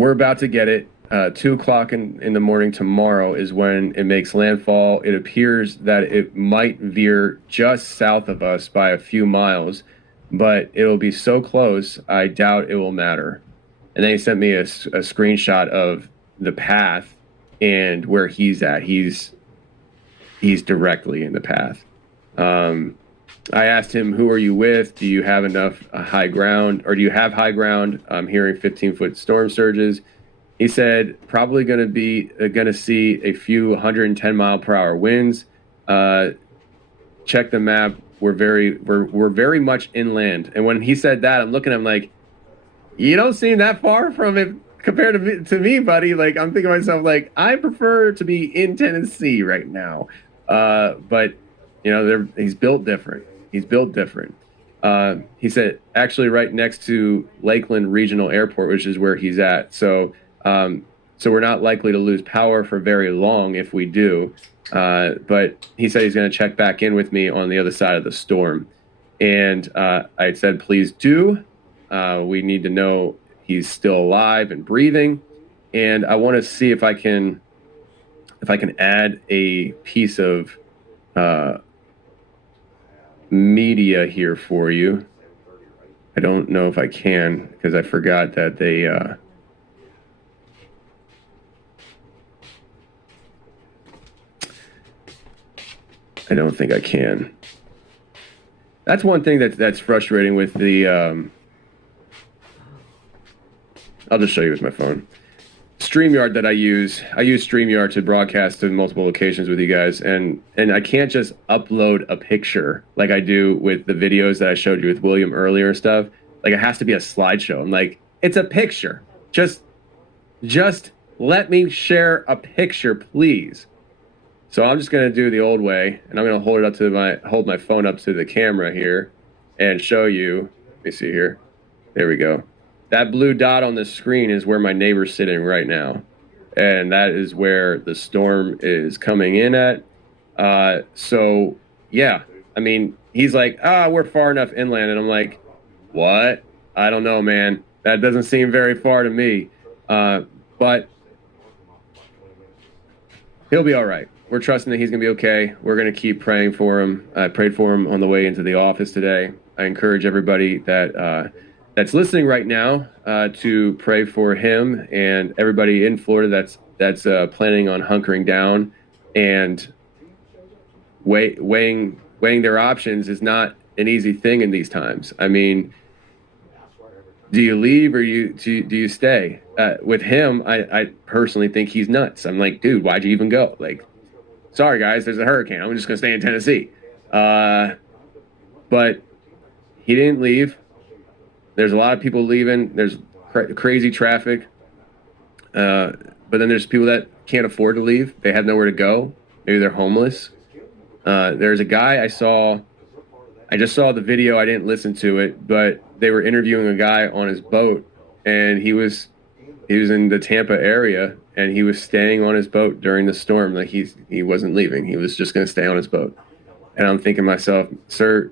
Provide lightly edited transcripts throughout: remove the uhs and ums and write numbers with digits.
we're about to get it. 2 o'clock in the morning tomorrow is when it makes landfall. It appears that it might veer just south of us by a few miles, but it'll be so close, I doubt it will matter. And then he sent me a screenshot of the path and where he's at. He's directly in the path. I asked him, who are you with? Do you have enough high ground, or do you have high ground? I'm hearing 15-foot storm surges. He said probably going to see a few 110-mile-per-hour winds. Check the map. We're very much inland. And when he said that, I'm looking at him like, you don't seem that far from it compared to me, buddy. Like, I'm thinking to myself, like, I prefer to be in Tennessee right now. But you know, he's built different. He's built different. He said actually right next to Lakeland Regional Airport, which is where he's at. So we're not likely to lose power for very long if we do. But he said he's going to check back in with me on the other side of the storm. And I said, please do. We need to know he's still alive and breathing. And I want to see if I can add a piece of media here for you. I don't know if I can because I forgot that they I don't think I can. That's one thing that's frustrating with the I'll just show you with my phone. StreamYard that I use StreamYard to broadcast to multiple locations with you guys, and I can't just upload a picture like I do with the videos that I showed you with William earlier and stuff. Like, it has to be a slideshow. I'm like, it's a picture. Just let me share a picture, please. So I'm just gonna do the old way, and I'm gonna hold my phone up to the camera here and show you. Let me see here. There we go. That blue dot on the screen is where my neighbor's sitting right now. And that is where the storm is coming in at. So, yeah. I mean, he's like, we're far enough inland. And I'm like, what? I don't know, man. That doesn't seem very far to me. But he'll be all right. We're trusting that he's going to be okay. We're going to keep praying for him. I prayed for him on the way into the office today. I encourage everybody that's listening right now to pray for him and everybody in Florida that's planning on hunkering down and weighing their options is not an easy thing in these times. I mean, do you leave or do you stay? With him, I personally think he's nuts. I'm like, dude, why'd you even go? Like, sorry guys, there's a hurricane. I'm just gonna stay in Tennessee. But he didn't leave. There's a lot of people leaving. There's crazy traffic. But then there's people that can't afford to leave. They have nowhere to go. Maybe they're homeless. There's a guy I just saw the video. I didn't listen to it, but they were interviewing a guy on his boat, and he was in the Tampa area, and he was staying on his boat during the storm. Like, he wasn't leaving. He was just going to stay on his boat. And I'm thinking to myself, sir,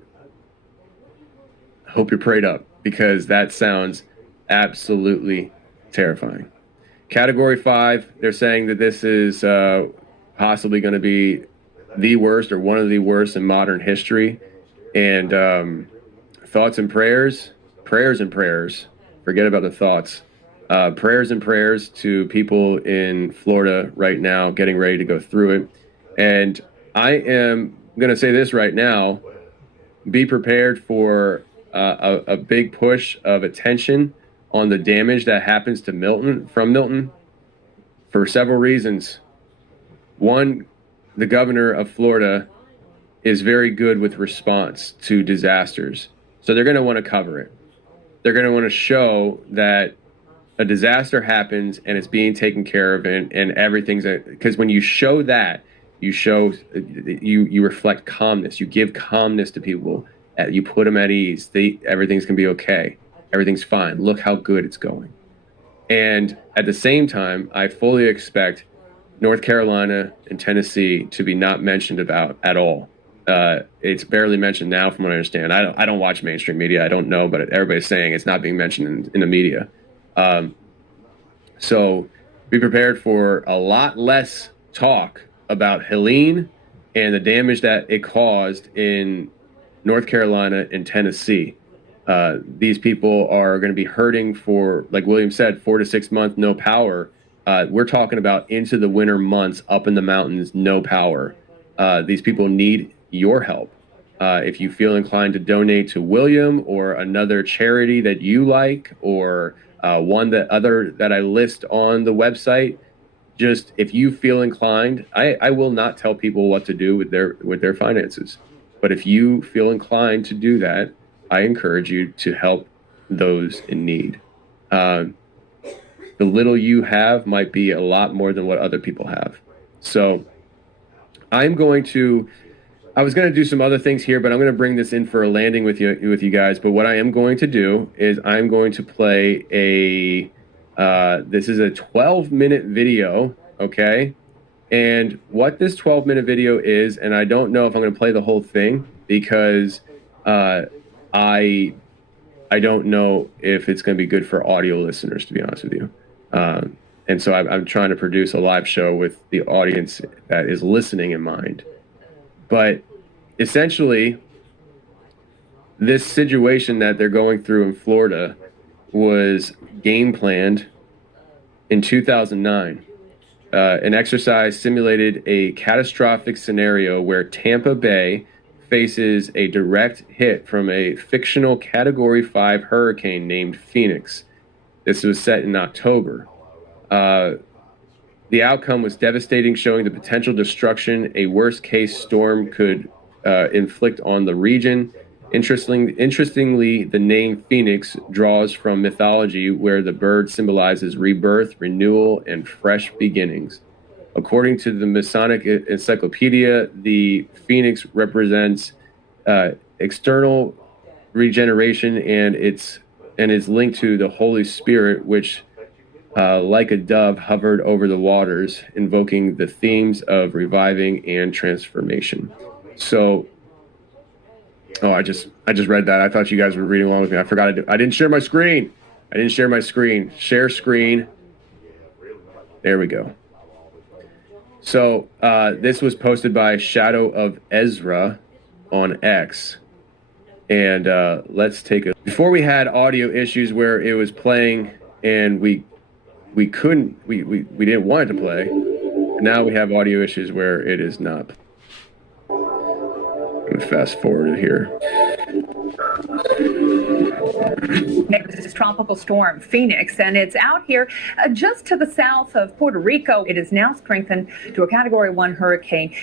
I hope you're prayed up, because that sounds absolutely terrifying. Category 5, they're saying that this is possibly going to be the worst or one of the worst in modern history. And thoughts and prayers, prayers and prayers. Forget about the thoughts. Prayers and prayers to people in Florida right now getting ready to go through it. And I am going to say this right now. Be prepared for a big push of attention on the damage that happens to Milton, for several reasons. One, the governor of Florida is very good with response to disasters. So they're going to want to cover it. They're going to want to show that a disaster happens and it's being taken care of, and everything's, because when you show that, you reflect calmness. You give calmness to people. You put them at ease. Everything's going to be okay. Everything's fine. Look how good it's going. And at the same time, I fully expect North Carolina and Tennessee to be not mentioned about at all. It's barely mentioned now, from what I understand. I don't watch mainstream media. I don't know, but everybody's saying it's not being mentioned in the media. So be prepared for a lot less talk about Helene and the damage that it caused in North Carolina and Tennessee. These people are going to be hurting for, like William said, 4 to 6 months, no power. We're talking about into the winter months up in the mountains, no power. These people need your help. If you feel inclined to donate to William or another charity that you like, or one that I list on the website, just if you feel inclined, I will not tell people what to do with their finances. But if you feel inclined to do that, I encourage you to help those in need. The little you have might be a lot more than what other people have. So I was going to do some other things here, but I'm going to bring this in for a landing with you guys. But what I am going to do is I'm going to play this is a 12-minute video, okay? And what this 12-minute video is, and I don't know if I'm going to play the whole thing because I don't know if it's going to be good for audio listeners, to be honest with you. And so I'm trying to produce a live show with the audience that is listening in mind. But essentially, this situation that they're going through in Florida was game planned in 2009. An exercise simulated a catastrophic scenario where Tampa Bay faces a direct hit from a fictional Category 5 hurricane named Phoenix. This was set in October. The outcome was devastating, showing the potential destruction a worst-case storm could inflict on the region. Interestingly, the name Phoenix draws from mythology, where the bird symbolizes rebirth, renewal, and fresh beginnings. According to the Masonic Encyclopedia, the phoenix represents external regeneration and is linked to the Holy Spirit, which, like a dove, hovered over the waters, invoking the themes of reviving and transformation. So, I just read that. I thought you guys were reading along with me. I forgot I didn't share my screen. Share screen. There we go. So this was posted by Shadow of Ezra on X. And let's take a... Before we had audio issues where it was playing and we didn't want it to play. And now we have audio issues where it is not. I'm going to fast forward it here. This tropical storm Phoenix, and it's out here just to the south of Puerto Rico. It is now strengthened to a Category 1 hurricane.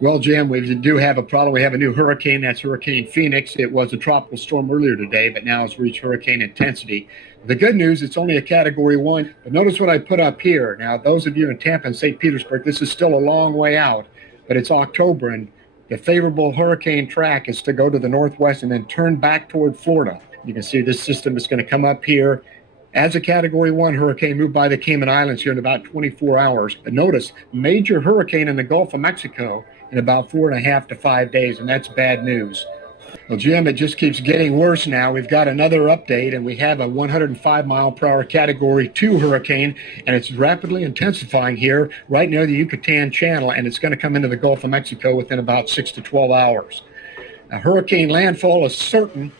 Well, Jim, we do have a problem. We have a new hurricane. That's Hurricane Phoenix. It was a tropical storm earlier today, but now it's reached hurricane intensity. The good news, it's only a Category 1. But notice what I put up here. Now, those of you in Tampa and St. Petersburg, this is still a long way out, but it's October, and the favorable hurricane track is to go to the northwest and then turn back toward Florida. You can see this system is going to come up here as a Category 1 hurricane, move by the Cayman Islands here in about 24 hours. But notice, major hurricane in the Gulf of Mexico in about 4.5 to 5 days, and that's bad news. Well, Jim, it just keeps getting worse now. We've got another update, and we have a 105-mile-per-hour Category 2 hurricane, and it's rapidly intensifying here right near the Yucatan Channel, and it's going to come into the Gulf of Mexico within about 6 to 12 hours. A hurricane landfall is certain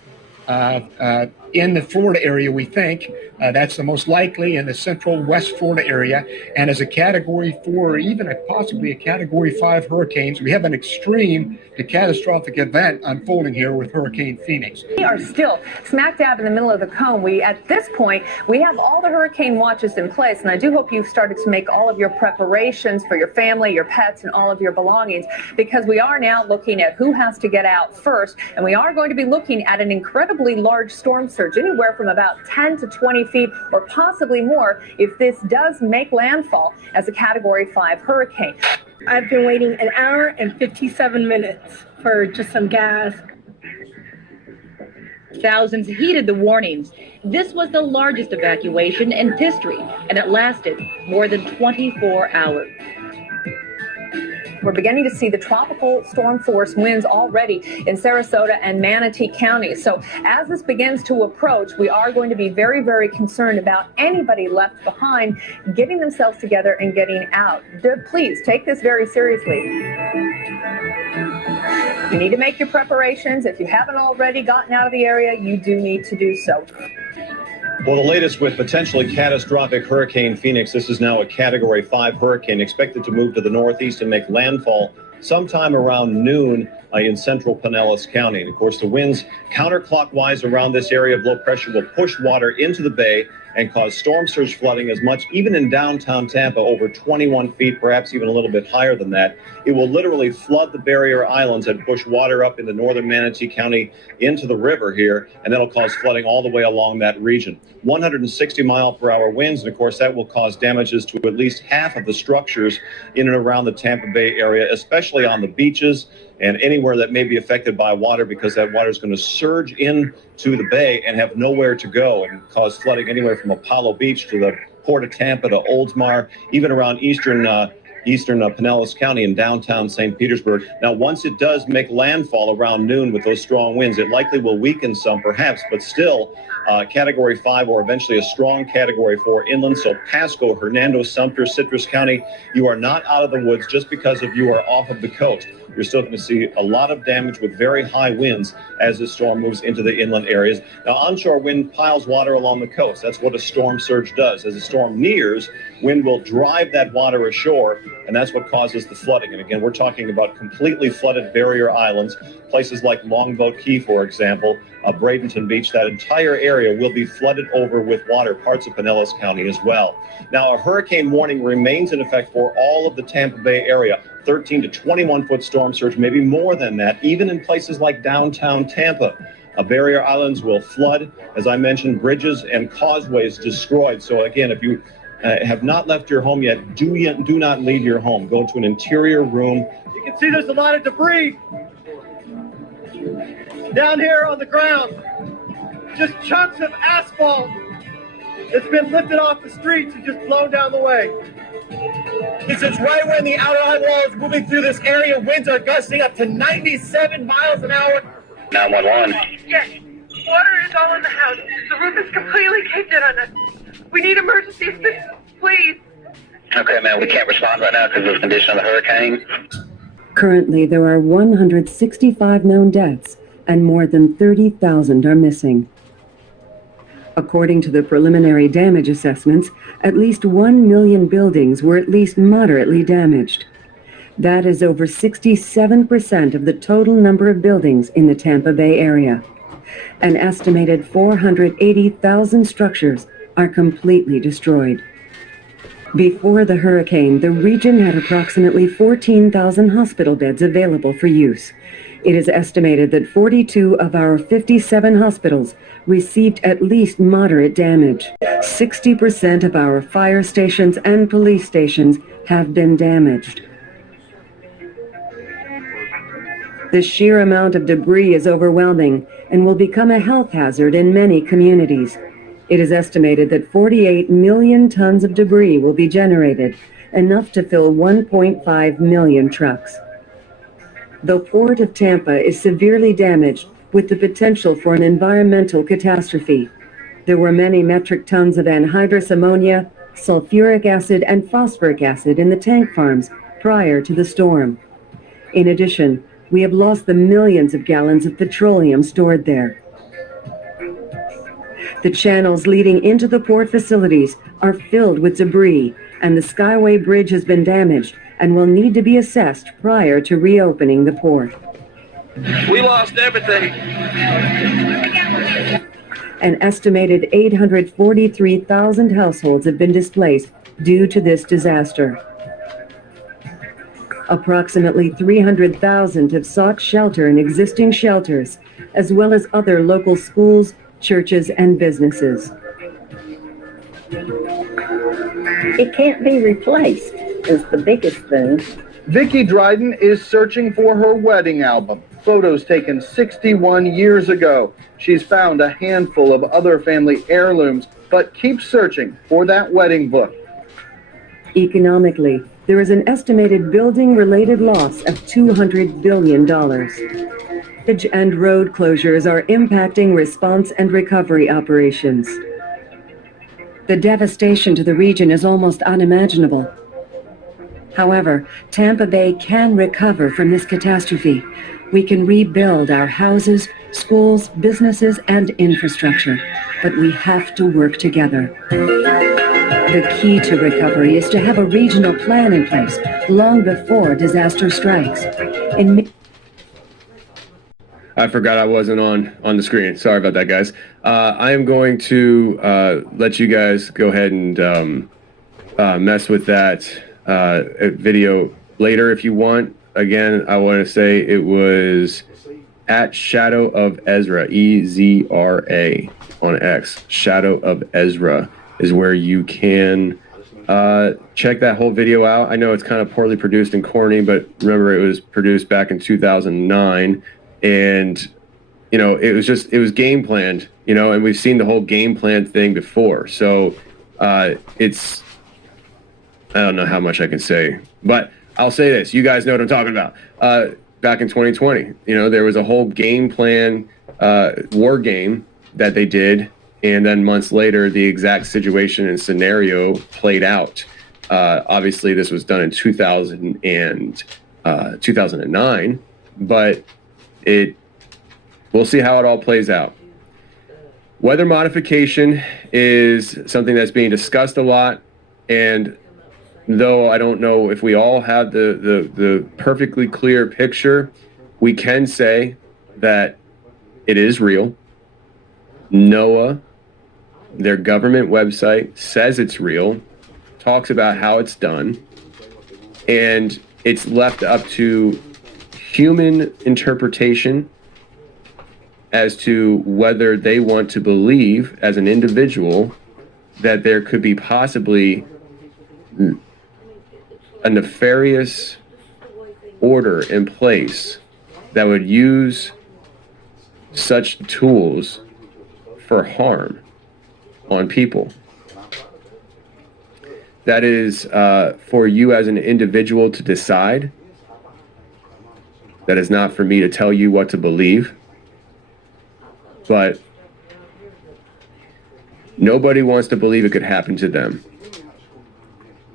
in the Florida area, we think. That's the most likely in the central West Florida area. And as a Category 4 or even possibly a Category 5 hurricanes, we have an extreme to catastrophic event unfolding here with Hurricane Phoenix. We are still smack dab in the middle of the cone. At this point, we have all the hurricane watches in place, and I do hope you've started to make all of your preparations for your family, your pets, and all of your belongings, because we are now looking at who has to get out first, and we are going to be looking at an incredibly large storm surge, anywhere from about 10 to 20 feet or possibly more if this does make landfall as a Category 5 hurricane. I've been waiting 1 hour and 57 minutes for just some gas. Thousands heeded the warnings. This was the largest evacuation in history, and it lasted more than 24 hours. We're beginning to see the tropical storm force winds already in Sarasota and Manatee counties. So as this begins to approach, we are going to be very, very concerned about anybody left behind getting themselves together and getting out. Please take this very seriously. You need to make your preparations. If you haven't already gotten out of the area, you do need to do so. Well, the latest with potentially catastrophic Hurricane Phoenix. This is now a Category 5 hurricane expected to move to the northeast and make landfall sometime around noon in central Pinellas County. And of course, the winds counterclockwise around this area of low pressure will push water into the bay and cause storm surge flooding as much, even in downtown Tampa, over 21 feet, perhaps even a little bit higher than that. It will literally flood the barrier islands and push water up into northern Manatee County into the river here, and that'll cause flooding all the way along that region. 160-mile-per-hour winds, and of course that will cause damages to at least half of the structures in and around the Tampa Bay area, especially on the beaches and anywhere that may be affected by water, because that water is going to surge into the bay and have nowhere to go and cause flooding anywhere from Apollo Beach to the Port of Tampa to Oldsmar, even around eastern Pinellas County and downtown St. Petersburg. Now, once it does make landfall around noon with those strong winds, it likely will weaken some, perhaps, but still Category 5 or eventually a strong Category 4 inland. So Pasco, Hernando, Sumter, Citrus County, you are not out of the woods just because of you are off of the coast. You're still going to see a lot of damage with very high winds as the storm moves into the inland areas. Now, onshore wind piles water along the coast. That's what a storm surge does. As the storm nears, wind will drive that water ashore, and that's what causes the flooding. And again, we're talking about completely flooded barrier islands, places like Longboat Key, for example, Bradenton Beach. That entire area will be flooded over with water, parts of Pinellas County as well. Now, a hurricane warning remains in effect for all of the Tampa Bay area. 13 to 21-foot storm surge, maybe more than that, even in places like downtown Tampa. Barrier islands will flood. As I mentioned, bridges and causeways destroyed. So again, if you have not left your home yet, do not leave your home. Go to an interior room. You can see there's a lot of debris down here on the ground. Just chunks of asphalt that's been lifted off the streets and just blown down the way. This is right when the outer eye wall is moving through this area. Winds are gusting up to 97 miles an hour. 911. Yes, water is all in the house. The roof is completely caved in on us. We need emergency assistance, please. Okay, man, we can't respond right now because of the condition of the hurricane. Currently, there are 165 known deaths and more than 30,000 are missing. According to the preliminary damage assessments, at least 1 million buildings were at least moderately damaged. That is over 67% of the total number of buildings in the Tampa Bay area. An estimated 480,000 structures are completely destroyed. Before the hurricane, the region had approximately 14,000 hospital beds available for use. It is estimated that 42 of our 57 hospitals received at least moderate damage. 60% of our fire stations and police stations have been damaged. The sheer amount of debris is overwhelming and will become a health hazard in many communities. It is estimated that 48 million tons of debris will be generated, enough to fill 1.5 million trucks. The Port of Tampa is severely damaged with the potential for an environmental catastrophe. There were many metric tons of anhydrous ammonia, sulfuric acid, and phosphoric acid in the tank farms prior to the storm. In addition, we have lost the millions of gallons of petroleum stored there. The channels leading into the port facilities are filled with debris, and the Skyway Bridge has been damaged and will need to be assessed prior to reopening the port. We lost everything. An estimated 843,000 households have been displaced due to this disaster. Approximately 300,000 have sought shelter in existing shelters, as well as other local schools, churches, and businesses. It can't be replaced is the biggest thing. Vicki Dryden is searching for her wedding album. Photos taken 61 years ago. She's found a handful of other family heirlooms, but keeps searching for that wedding book. Economically, there is an estimated building-related loss of $200 billion. Bridge and road closures are impacting response and recovery operations. The devastation to the region is almost unimaginable. However, Tampa Bay can recover from this catastrophe. We can rebuild our houses, schools, businesses, and infrastructure, but we have to work together. The key to recovery is to have a regional plan in place long before disaster strikes. I forgot I wasn't on the screen. Sorry about that, guys. I am going to let you guys go ahead and mess with that video later if you want. Again, I want to say it was at Shadow of Ezra, EZRA on X. Shadow of Ezra is where you can check that whole video out. I know it's kind of poorly produced and corny, but remember it was produced back in 2009, and you know it was game planned, you know, and we've seen the whole game plan thing before. So it's, I don't know how much I can say, but I'll say this: you guys know what I'm talking about. Back in 2020, you know, there was a whole game plan, war game that they did, and then months later, the exact situation and scenario played out. Obviously, this was done in 2009, but we'll see how it all plays out. Weather modification is something that's being discussed a lot, and though I don't know if we all have the perfectly clear picture, we can say that it is real. NOAA, their government website, says it's real, talks about how it's done, and it's left up to human interpretation as to whether they want to believe as an individual that there could be possibly a nefarious order in place that would use such tools for harm on people. That is for you as an individual to decide. That is not for me to tell you what to believe. But nobody wants to believe it could happen to them.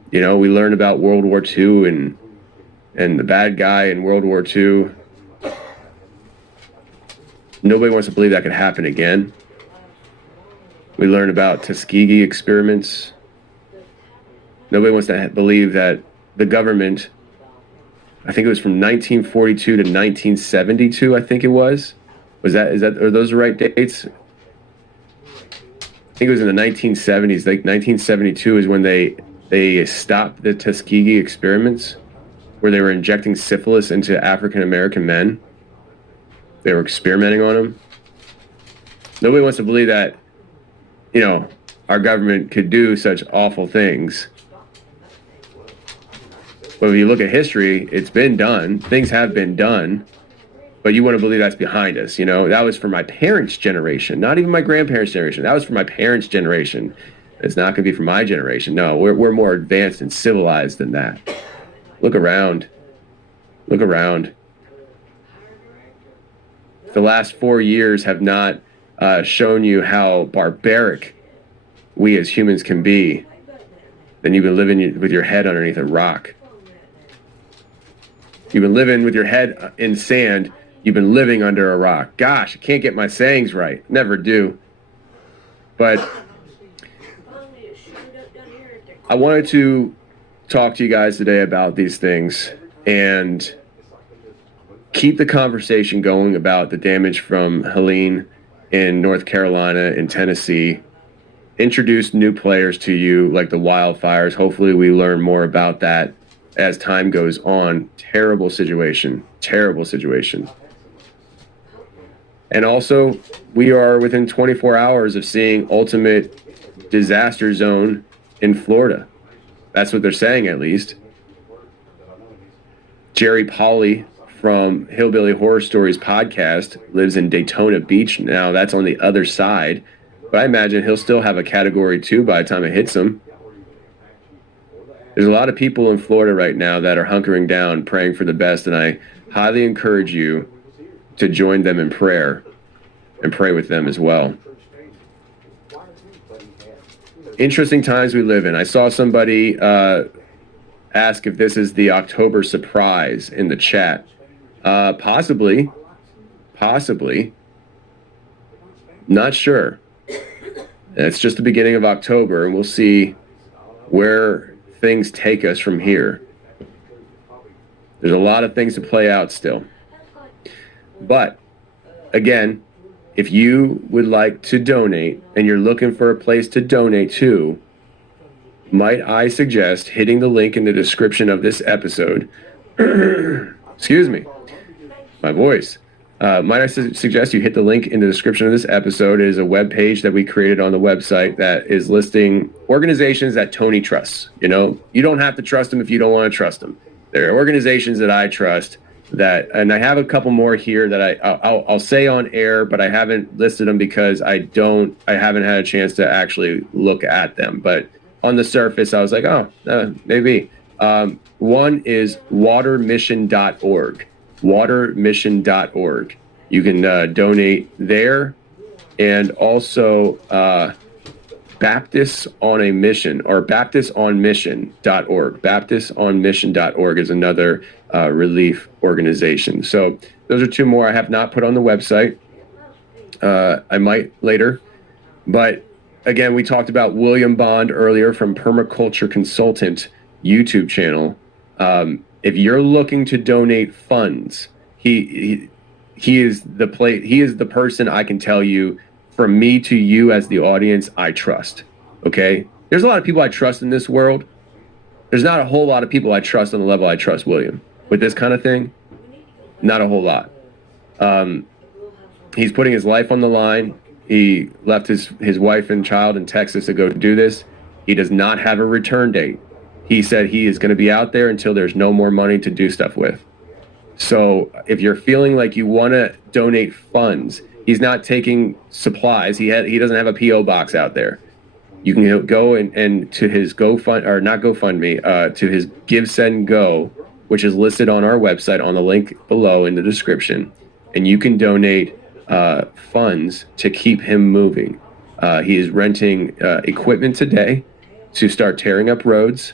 You know, we learned about World War II and the bad guy in World War II. Nobody wants to believe that could happen again. We learned about Tuskegee experiments. Nobody wants to believe that the government, I think it was from 1942 to 1972, I think it was. Are those the right dates? I think it was in the 1970s. Like 1972 is when they stopped the Tuskegee experiments, where they were injecting syphilis into African American men. They were experimenting on them. Nobody wants to believe that, you know, our government could do such awful things. But if you look at history, it's been done. Things have been done. But you want to believe that's behind us, you know? That was for my parents' generation, not even my grandparents' generation. That was for my parents' generation. It's not going to be for my generation. No, we're more advanced and civilized than that. Look around. Look around. If the last 4 years have not shown you how barbaric we as humans can be, then you've been living with your head underneath a rock. You've been living with your head in sand. You've been living under a rock. Gosh, I can't get my sayings right. Never do. But I wanted to talk to you guys today about these things and keep the conversation going about the damage from Helene in North Carolina and Tennessee. Introduce new players to you, like the wildfires. Hopefully we learn more about that as time goes on. Terrible situation. Terrible situation. And also, we are within 24 hours of seeing ultimate disaster zone in Florida. That's what they're saying, at least. Jerry Pauly from Hillbilly Horror Stories podcast lives in Daytona Beach now. That's on the other side. But I imagine he'll still have a Category 2 by the time it hits him. There's a lot of people in Florida right now that are hunkering down, praying for the best, and I highly encourage you to join them in prayer and pray with them as well. Interesting times we live in. I saw somebody ask if this is the October surprise in the chat. Possibly. Not sure. It's just the beginning of October, and we'll see where things take us from here. There's a lot of things to play out still. But, again, if you would like to donate and you're looking for a place to donate to, might I suggest hitting the link in the description of this episode. Excuse me, my voice. Might I suggest you hit the link in the description of this episode? It is a web page that we created on the website that is listing organizations that Tony trusts. You know, you don't have to trust them if you don't want to trust them. There are organizations that I trust that, and I have a couple more here that I'll say on air, but I haven't listed them because I haven't had a chance to actually look at them. But on the surface, I was like, maybe. One is watermission.org. Watermission.org. You can donate there, and also Baptists on a Mission, or BaptistOnMission.org. BaptistOnMission.org is another relief organization. So those are two more I have not put on the website. I might later. But again, we talked about William Bond earlier from Permaculture Consultant YouTube channel. If you're looking to donate funds, he is the person I can tell you, from me to you as the audience, I trust. Okay? There's a lot of people I trust in this world. There's not a whole lot of people I trust on the level I trust William. With this kind of thing, not a whole lot. He's putting his life on the line. He left his wife and child in Texas to go do this. He does not have a return date. He said he is going to be out there until there's no more money to do stuff with. So if you're feeling like you want to donate funds, he's not taking supplies. He doesn't have a P.O. box out there. You can go and to his GoFundMe, to his Give, Send, Go, which is listed on our website on the link below in the description. And you can donate funds to keep him moving. He is renting equipment today to start tearing up roads.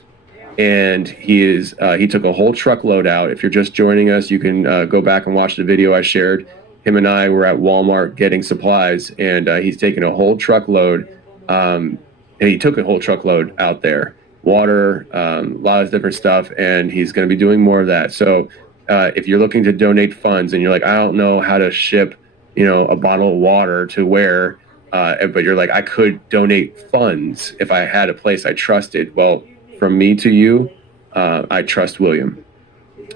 And he took a whole truckload out. If you're just joining us, you can go back and watch the video I shared. Him and I were at Walmart getting supplies, and he's taken a whole truckload. And he took a whole truckload out there, water, a lot of different stuff, and he's going to be doing more of that. So if you're looking to donate funds and you're like, I don't know how to ship, a bottle of water to where, but you're like, I could donate funds if I had a place I trusted. Well, from me to you, I trust William.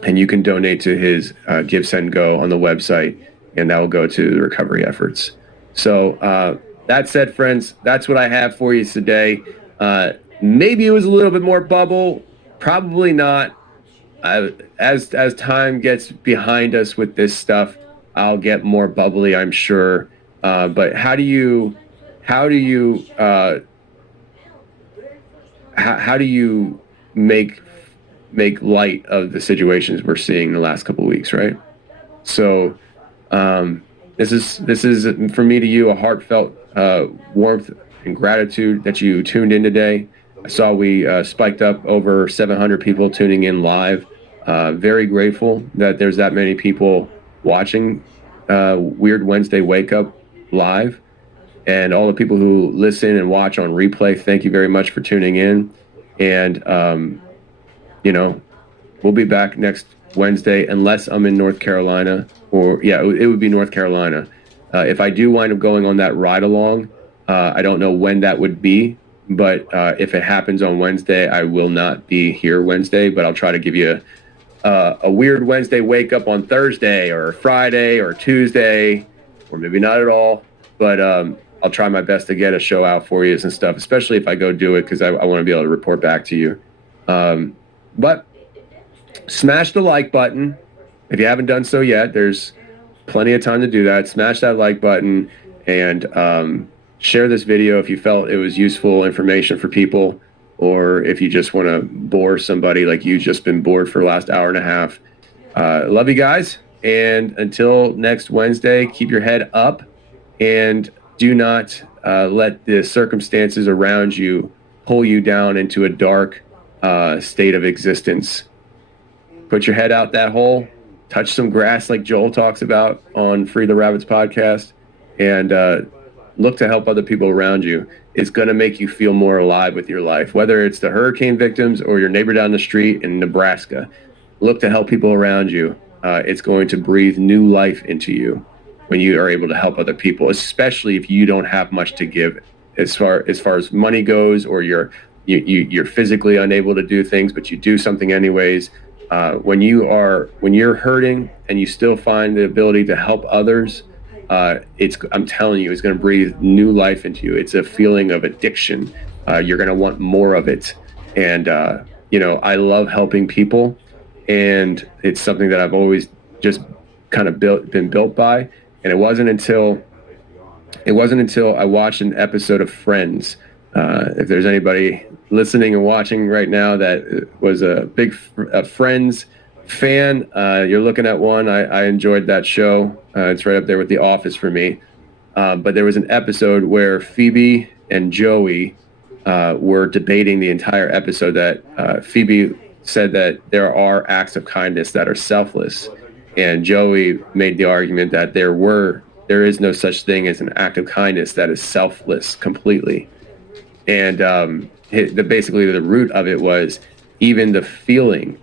And you can donate to his Give, Send, Go on the website, and that will go to the recovery efforts. So that said, friends, that's what I have for you today. Maybe it was a little bit more bubble, probably not. As time gets behind us with this stuff, I'll get more bubbly, I'm sure. But how do you make light of the situations we're seeing in the last couple of weeks, right? So this is for me to you a heartfelt warmth and gratitude that you tuned in today. I saw we spiked up over 700 people tuning in live. Very grateful that there's that many people watching Weird Wednesday Wake Up live. And all the people who listen and watch on replay, thank you very much for tuning in. And, we'll be back next Wednesday, unless I'm in North Carolina. It would be North Carolina. If I do wind up going on that ride along, I don't know when that would be. But if it happens on Wednesday, I will not be here Wednesday. But I'll try to give you a Weird Wednesday Wake Up on Thursday or Friday or Tuesday, or maybe not at all. But I'll try my best to get a show out for you and stuff, especially if I go do it, because I want to be able to report back to you. But smash the like button. If you haven't done so yet, there's plenty of time to do that. Smash that like button and share this video if you felt it was useful information for people. or if you just want to bore somebody like you've just been bored for the last hour and a half. Love you guys. And until next Wednesday, keep your head up and do not let the circumstances around you pull you down into a dark state of existence. Put your head out that hole, touch some grass like Joel talks about on Free the Rabbits podcast, and look to help other people around you. It's going to make you feel more alive with your life, whether it's the hurricane victims or your neighbor down the street in Nebraska. Look to help people around you. It's going to breathe new life into you when you are able to help other people, especially if you don't have much to give as far as money goes, or you're physically unable to do things, but you do something anyways. When you're hurting and you still find the ability to help others, I'm telling you, it's going to breathe new life into you. It's a feeling of addiction. You're going to want more of it. And, I love helping people, and it's something that I've always just kind of been built by. And it wasn't until I watched an episode of Friends. If there's anybody listening and watching right now that was a big Friends fan, you're looking at one. I enjoyed that show. It's right up there with The Office for me. But there was an episode where Phoebe and Joey were debating the entire episode. That Phoebe said that there are acts of kindness that are selfless, and Joey made the argument that there is no such thing as an act of kindness that is selfless completely. And basically the root of it was even the feeling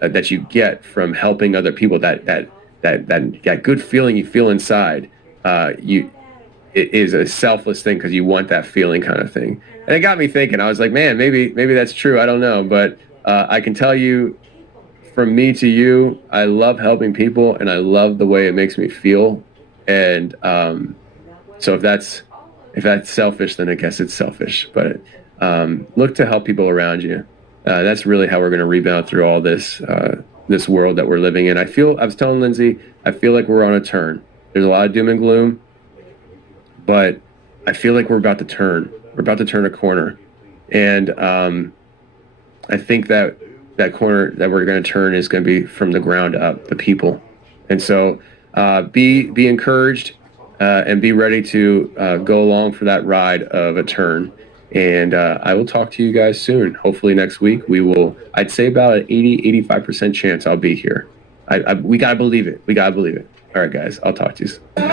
that you get from helping other people, that good feeling you feel inside, it is a selfless thing because you want that feeling kind of thing. And it got me thinking. I was like, man, maybe that's true. I don't know, but I can tell you, from me to you, I love helping people, and I love the way it makes me feel. And so if that's selfish, then I guess it's selfish. But look to help people around you. That's really how we're going to rebound through all this world that we're living in. I was telling Lindsay, I feel like we're on a turn. There's a lot of doom and gloom, but I feel like we're about to turn. We're about to turn a corner. And I think that corner that we're going to turn is going to be from the ground up, the people. And so be encouraged and be ready to go along for that ride of a turn. And I will talk to you guys soon. Hopefully next week I'd say about an 80-85% chance I'll be here. We got to believe it. We got to believe it. All right, guys, I'll talk to you soon.